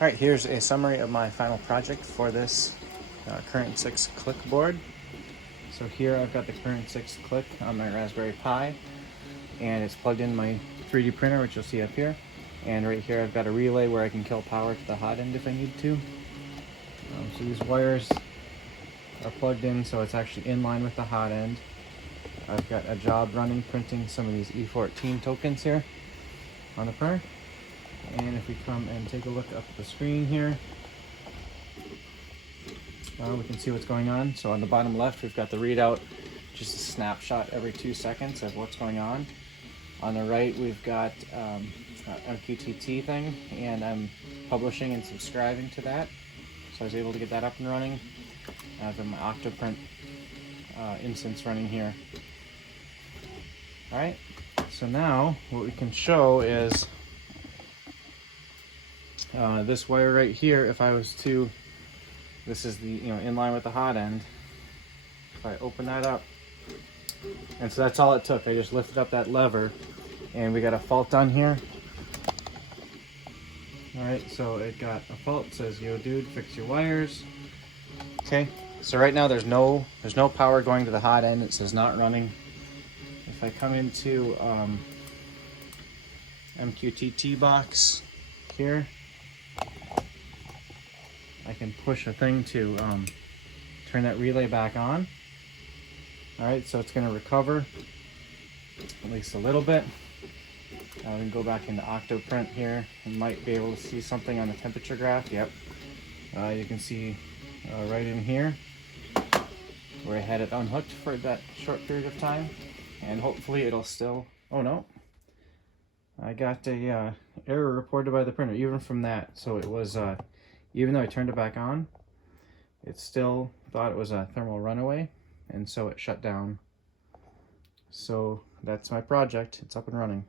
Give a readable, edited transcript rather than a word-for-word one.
All right, here's a summary of my final project for this Current 6 Click board. So here I've got the Current 6 Click on my Raspberry Pi, and it's plugged in my 3D printer, which you'll see up here. And right here I've got a relay where I can kill power to the hot end if I need to. So these wires are plugged in, so it's actually in line with the hot end. I've got a job running printing some of these E14 tokens here on the printer. And if we come and take a look up at the screen here, we can see what's going on. So on the bottom left, we've got the readout, just a snapshot every 2 seconds of what's going on. On the right, we've got MQTT thing, and I'm publishing and subscribing to that. So I was able to get that up and running. I have my Octoprint instance running here. All right, so now what we can show is this wire right here. If I was to, this is the, in line with the hot end. If I open that up, and so that's all it took. I just lifted up that lever, and we got a fault on here. All right, so it got a fault. It says, "Yo, dude, fix your wires." Okay, so right now there's no power going to the hot end. It says not running. If I come into MQTT box here, I can push a thing to turn that relay back on. All right, so it's going to recover at least a little bit. We can go back into Octoprint here. You might be able to see something on the temperature graph. Yep. You can see right in here where I had it unhooked for that short period of time, and hopefully it'll still. Oh no! I got a error reported by the printer even from that. So it was even though I turned it back on, it still thought it was a thermal runaway, and so it shut down. So that's my project. It's up and running.